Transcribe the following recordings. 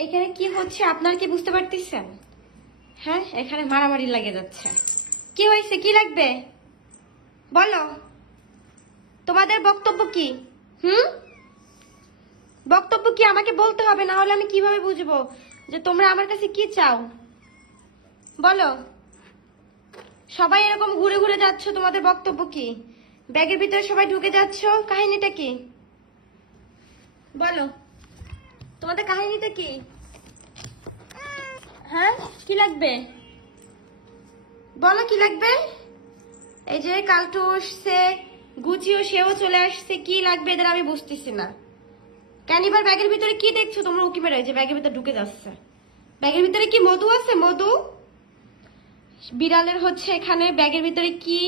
এইখানে কি হচ্ছে আপনার কি বুঝতে পারতেছেন? হ্যাঁ, এখানে মারামারি লাগে যাচ্ছে। কি হয়েছে, কি লাগবে বলো? তোমাদের বক্তব্য কি? বক্তব্য কি আমাকে বলতে হবে, না হলে আমি কিভাবে বুঝবো যে তোমরা আমার কাছে কি চাও? বলো। সবাই এরকম ঘুরে ঘুরে যাচ্ছ, তোমাদের বক্তব্য কি? ব্যাগের ভিতরে সবাই ঢুকে যাচ্ছ, কাহিনীটা কি বলো? তোমাদের কাহিনীটা কি? হ্যাঁ, কি লাগবে বলো, কি লাগবে? এই যে কালটু আসছে, গুচিও সেও চলে আসছে, কি লাগবে এদের আমি বুঝতেছি না। কেন এবার ব্যাগের ভিতরে কি দেখছো তোমরা? উকি মেরে যে ব্যাগের ভিতরে ঢুকে যাচ্ছে। ব্যাগের ভিতরে কি মধু আছে? মধু? বিড়ালের হচ্ছে এখানে ব্যাগের ভিতরে কি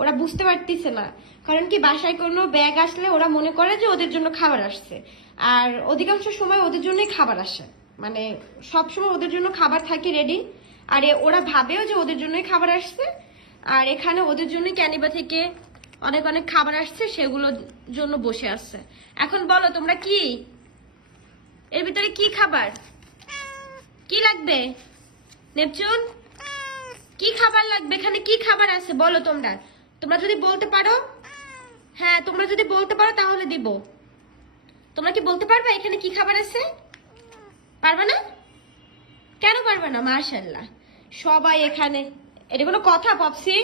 ওরা বুঝতে পারতেছে না। কারণ কি, বাসায় কোনো ব্যাগ আসলে ওরা মনে করে যে ওদের জন্য খাবার আসছে, আর অধিকাংশ সময় ওদের জন্যই খাবার আসে, মানে সবসময় ওদের জন্য খাবার থাকে রেডি। আর ওরা ভাবেও যে ওদের জন্যই খাবার আসছে, আর এখানে ওদের জন্যই ক্যানিবা থেকে অনেক অনেক খাবার আসছে, সেগুলোর জন্য বসে আসছে। এখন বলো তোমরা কি এর ভিতরে কি খাবার, কি লাগবে? নেপচুন, কি খাবার লাগবে? এখানে কি খাবার আছে বলো তোমরা? তোমরা যদি বলতে পারো, হ্যাঁ তোমরা যদি বলতে পারো তাহলে দিব। তোমরা কি বলতে পারবে এখানে কি খাবার আছে? পারবে না? কেন পারবে না? মাশাআল্লাহ, সবাই এখানে। এটা কোনো কথা পপসি?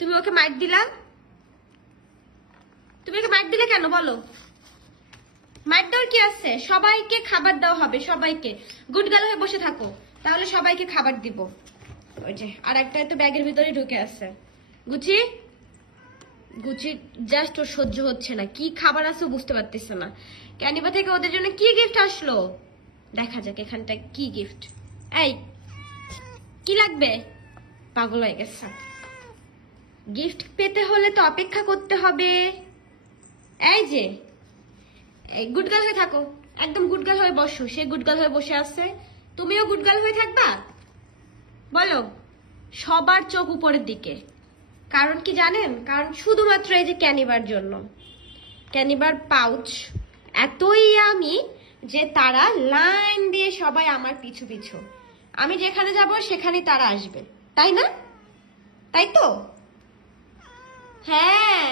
তুমি ওকে মাইক দিলা? তুমি ওকে মাইক দিলে কেন বলো? মাইক দেওয়ার কি আছে? সবাইকে খাবার দেওয়া হবে, সবাইকে। গুড গার্ল হয়ে বসে থাকো, তাহলে সবাইকে খাবার দিব। ওই যে আর একটা তো ব্যাগের ভিতরে ঢুকে আছে। গুচি, গুচি জাস্ট ওর সহ্য হচ্ছে না, কি খাবার আছে বুঝতে পারতেছে না। ক্যানিবা থেকে ওদের জন্য কি গিফট আসলো দেখা যাক এখানটা কি গিফট। এই কি লাগবে? পাগল হয়ে গেছে। গিফট পেতে হলে তো অপেক্ষা করতে হবে। এই যে গুড গার্ল হয়ে থাকো, একদম গুড গার্ল হয়ে বসো। সে গুড গার্ল হয়ে বসে আছে, তুমিও গুড গার্ল হয়ে থাকবা। বলো। সবার চোখ উপরের দিকে, কারণ কি জানেন? কারণ শুধুমাত্র এই যে ক্যানিবার জন্য। ক্যানিবার পাউচ এতই আমি যে তারা লাইন দিয়ে সবাই আমার পিছু পিছু, আমি যেখানে যাব সেখানে তারা আসবে, তাই না? তাই তো? হ্যাঁ,